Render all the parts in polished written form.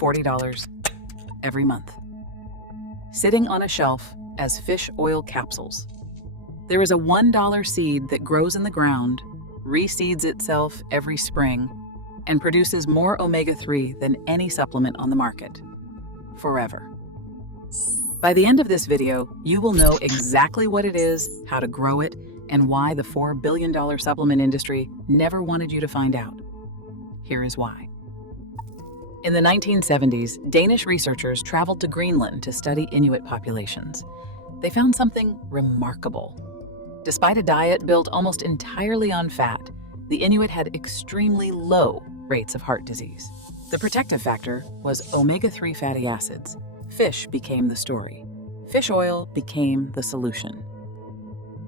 $40 every month. Sitting on a shelf as fish oil capsules. There is a $1 seed that grows in the ground, reseeds itself every spring, and produces more omega-3 than any supplement on the market. Forever. By the end of this video, you will know exactly what it is, how to grow it, and why the $4 billion supplement industry never wanted you to find out. Here is why. In the 1970s, Danish researchers traveled to Greenland to study Inuit populations. They found something remarkable. Despite a diet built almost entirely on fat, the Inuit had extremely low rates of heart disease. The protective factor was omega-3 fatty acids. Fish became the story. Fish oil became the solution.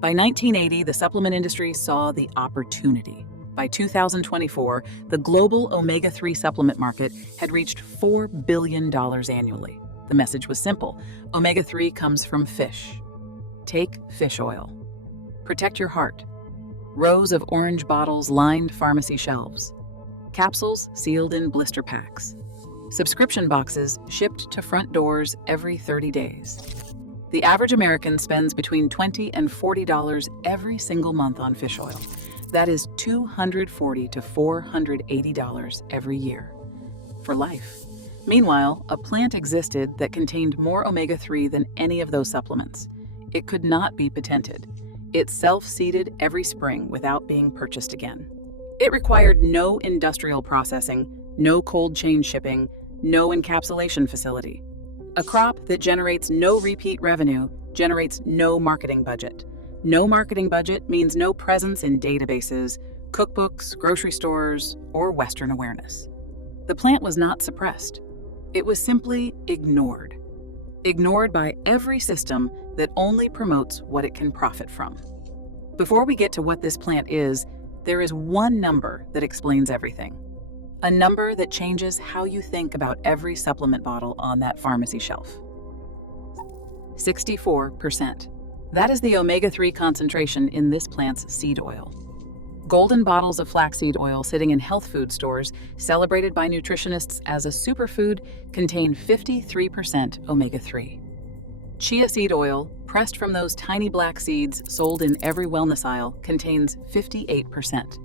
By 1980, the supplement industry saw the opportunity. By 2024, the global omega-3 supplement market had reached $4 billion annually. The message was simple. Omega-3 comes from fish. Take fish oil. Protect your heart. Rows of orange bottles lined pharmacy shelves. Capsules sealed in blister packs. Subscription boxes shipped to front doors every 30 days. The average American spends between $20 and $40 every single month on fish oil. That is $240 to $480 every year. For life. Meanwhile, a plant existed that contained more omega-3 than any of those supplements. It could not be patented. It self-seeded every spring without being purchased again. It required no industrial processing, no cold chain shipping, no encapsulation facility. A crop that generates no repeat revenue generates no marketing budget. No marketing budget means no presence in databases, cookbooks, grocery stores, or Western awareness. The plant was not suppressed. It was simply ignored. Ignored by every system that only promotes what it can profit from. Before we get to what this plant is, there is one number that explains everything. A number that changes how you think about every supplement bottle on that pharmacy shelf. 64%. That is the omega-3 concentration in this plant's seed oil. Golden bottles of flaxseed oil sitting in health food stores, celebrated by nutritionists as a superfood, contain 53% omega-3. Chia seed oil, pressed from those tiny black seeds sold in every wellness aisle, contains 58%.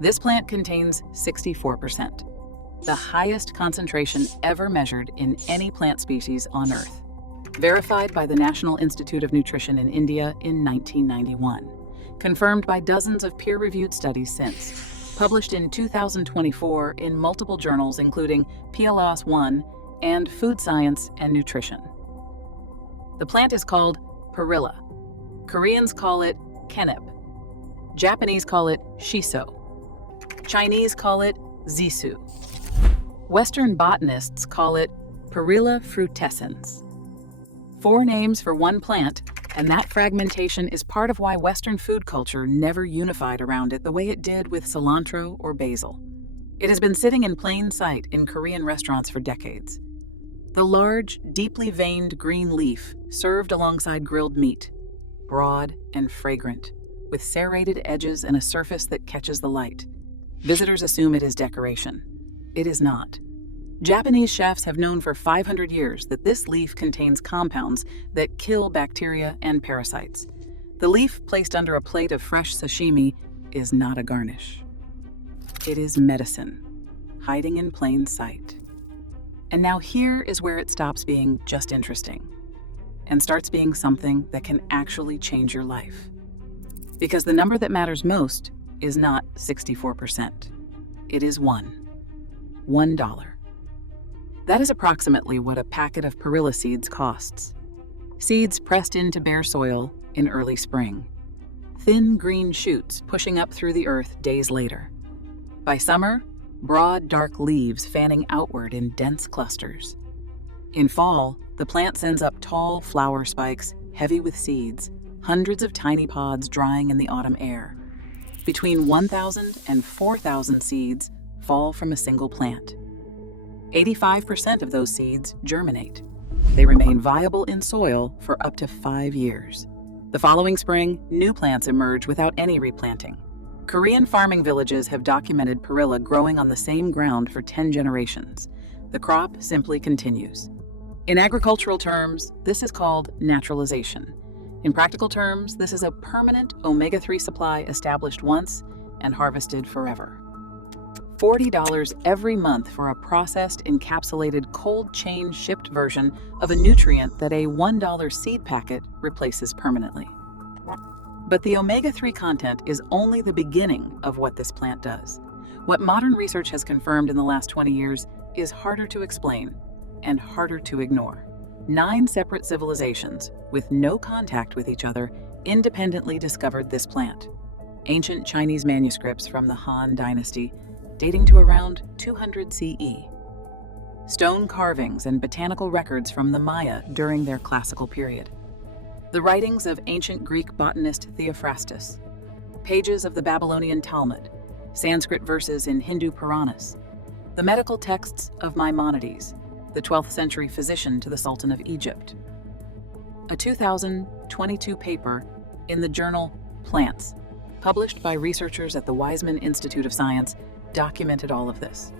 This plant contains 64%, the highest concentration ever measured in any plant species on Earth. Verified by the National Institute of Nutrition in India in 1991. Confirmed by dozens of peer-reviewed studies since. Published in 2024 in multiple journals including PLOS One and Food Science and Nutrition. The plant is called Perilla. Koreans call it kennep. Japanese call it Shiso. Chinese call it zisu. Western botanists call it Perilla frutescens. 4 names for one plant, and that fragmentation is part of why Western food culture never unified around it the way it did with cilantro or basil. It has been sitting in plain sight in Korean restaurants for decades. The large, deeply veined green leaf served alongside grilled meat, broad and fragrant, with serrated edges and a surface that catches the light. Visitors assume it is decoration. It is not. Japanese chefs have known for 500 years that this leaf contains compounds that kill bacteria and parasites. The leaf placed under a plate of fresh sashimi is not a garnish. It is medicine, hiding in plain sight. And now here is where it stops being just interesting and starts being something that can actually change your life. Because the number that matters most is not 64%. It is $1. That is approximately what a packet of Perilla seeds costs. Seeds pressed into bare soil in early spring. Thin green shoots pushing up through the earth days later. By summer, broad dark leaves fanning outward in dense clusters. In fall, the plant sends up tall flower spikes heavy with seeds, hundreds of tiny pods drying in the autumn air. Between 1,000 and 4,000 seeds fall from a single plant. 85% of those seeds germinate. They remain viable in soil for up to 5 years. The following spring, new plants emerge without any replanting. Korean farming villages have documented Perilla growing on the same ground for 10 generations. The crop simply continues. In agricultural terms, this is called naturalization. In practical terms, this is a permanent omega-3 supply established once and harvested forever. $40 every month for a processed, encapsulated, cold-chain shipped version of a nutrient that a $1 seed packet replaces permanently. But the omega-3 content is only the beginning of what this plant does. What modern research has confirmed in the last 20 years is harder to explain and harder to ignore. 9 separate civilizations, with no contact with each other, independently discovered this plant. Ancient Chinese manuscripts from the Han Dynasty, dating to around 200 CE. Stone carvings and botanical records from the Maya during their classical period. The writings of ancient Greek botanist Theophrastus. Pages of the Babylonian Talmud. Sanskrit verses in Hindu Puranas. The medical texts of Maimonides, the 12th century physician to the Sultan of Egypt. A 2022 paper in the journal Plants, published by researchers at the Weizmann Institute of Science, documented all of this.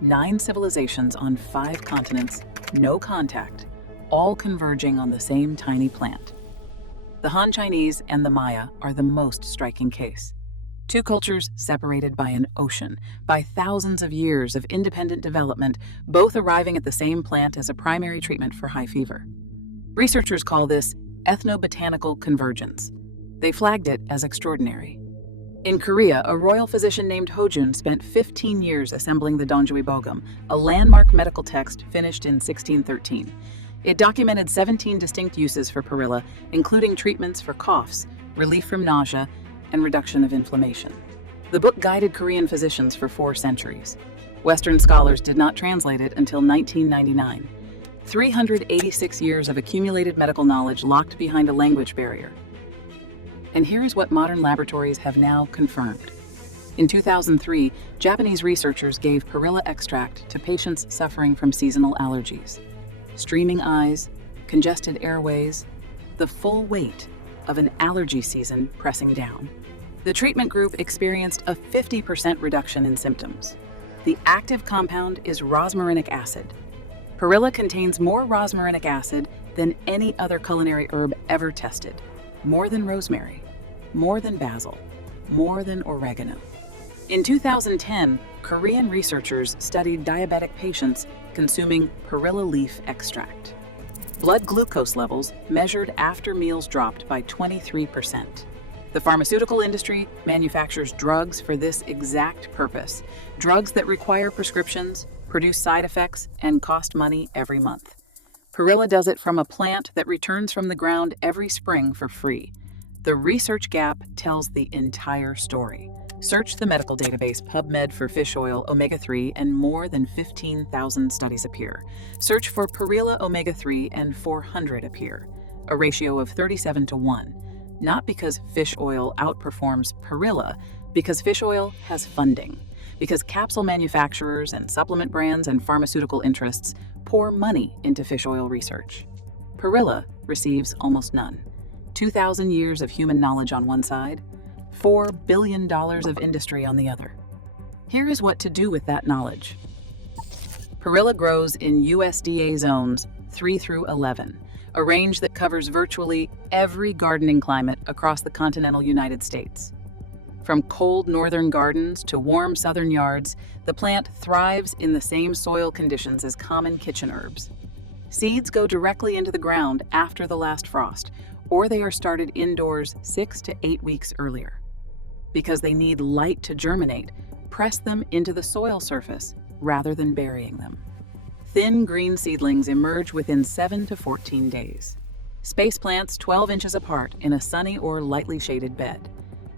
9 civilizations on 5 continents, no contact, all converging on the same tiny plant. The Han Chinese and the Maya are the most striking case. 2 cultures separated by an ocean, by thousands of years of independent development, both arriving at the same plant as a primary treatment for high fever. Researchers call this ethnobotanical convergence. They flagged it as extraordinary. In Korea, a royal physician named Hojun spent 15 years assembling the Dongjui Bogum, a landmark medical text finished in 1613. It documented 17 distinct uses for perilla, including treatments for coughs, relief from nausea, and reduction of inflammation. The book guided Korean physicians for 4 centuries. Western scholars did not translate it until 1999. 386 years of accumulated medical knowledge locked behind a language barrier. And here is what modern laboratories have now confirmed. In 2003, Japanese researchers gave perilla extract to patients suffering from seasonal allergies. Streaming eyes, congested airways, the full weight of an allergy season pressing down. The treatment group experienced a 50% reduction in symptoms. The active compound is rosmarinic acid. Perilla contains more rosmarinic acid than any other culinary herb ever tested. More than rosemary, more than basil, more than oregano. In 2010, Korean researchers studied diabetic patients consuming perilla leaf extract. Blood glucose levels measured after meals dropped by 23%. The pharmaceutical industry manufactures drugs for this exact purpose, drugs that require prescriptions, produce side effects, and cost money every month. Perilla does it from a plant that returns from the ground every spring for free. The research gap tells the entire story. Search the medical database PubMed for fish oil omega-3 and more than 15,000 studies appear. Search for Perilla omega-3 and 400 appear, a ratio of 37:1. Not because fish oil outperforms Perilla, because fish oil has funding, because capsule manufacturers and supplement brands and pharmaceutical interests pour money into fish oil research. Perilla receives almost none. 2,000 years of human knowledge on one side, $4 billion of industry on the other. Here is what to do with that knowledge. Perilla grows in USDA zones 3 through 11, a range that covers virtually every gardening climate across the continental United States. From cold northern gardens to warm southern yards, the plant thrives in the same soil conditions as common kitchen herbs. Seeds go directly into the ground after the last frost, or they are started indoors 6 to 8 weeks earlier. Because they need light to germinate, press them into the soil surface rather than burying them. Thin green seedlings emerge within 7 to 14 days. Space plants 12 inches apart in a sunny or lightly shaded bed.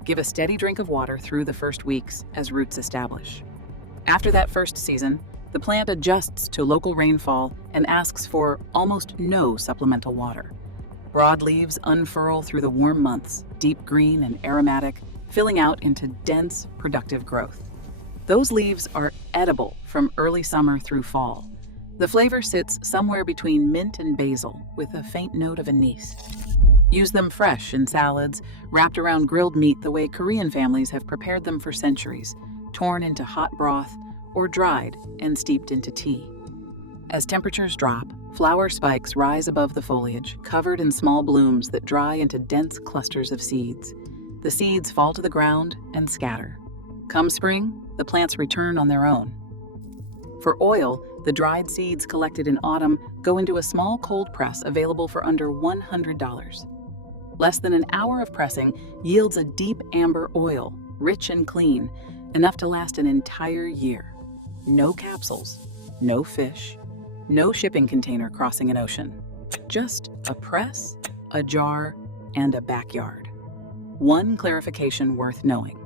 Give a steady drink of water through the first weeks as roots establish. After that first season, the plant adjusts to local rainfall and asks for almost no supplemental water. Broad leaves unfurl through the warm months, deep green and aromatic, filling out into dense, productive growth. Those leaves are edible from early summer through fall. The flavor sits somewhere between mint and basil, with a faint note of anise. Use them fresh in salads, wrapped around grilled meat the way Korean families have prepared them for centuries, torn into hot broth, or dried and steeped into tea. As temperatures drop, flower spikes rise above the foliage, covered in small blooms that dry into dense clusters of seeds. The seeds fall to the ground and scatter. Come spring, the plants return on their own. For oil, the dried seeds collected in autumn go into a small cold press available for under $100. Less than an hour of pressing yields a deep amber oil, rich and clean, enough to last an entire year. No capsules, no fish, no shipping container crossing an ocean. Just a press, a jar, and a backyard. One clarification worth knowing.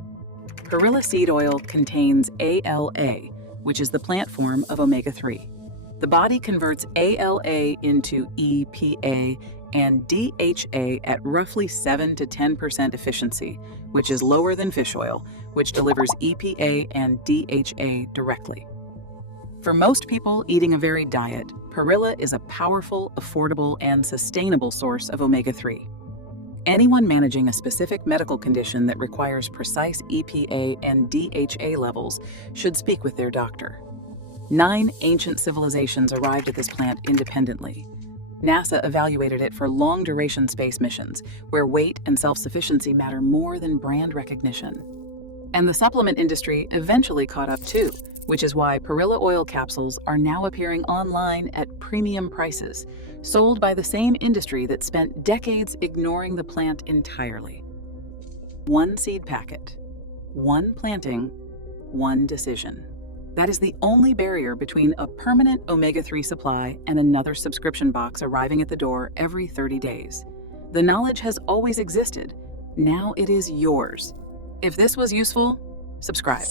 Perilla seed oil contains ALA, which is the plant form of omega-3. The body converts ALA into EPA and DHA at roughly 7 to 10% efficiency, which is lower than fish oil, which delivers EPA and DHA directly. For most people eating a varied diet, Perilla is a powerful, affordable, and sustainable source of omega-3. Anyone managing a specific medical condition that requires precise EPA and DHA levels should speak with their doctor. 9 ancient civilizations arrived at this plant independently. NASA evaluated it for long-duration space missions, where weight and self-sufficiency matter more than brand recognition. And the supplement industry eventually caught up too, which is why Perilla oil capsules are now appearing online at premium prices, sold by the same industry that spent decades ignoring the plant entirely. One seed packet, one planting, one decision. That is the only barrier between a permanent omega-3 supply and another subscription box arriving at the door every 30 days. The knowledge has always existed. Now it is yours. If this was useful, subscribe.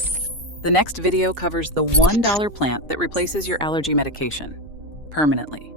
The next video covers the $1 plant that replaces your allergy medication permanently.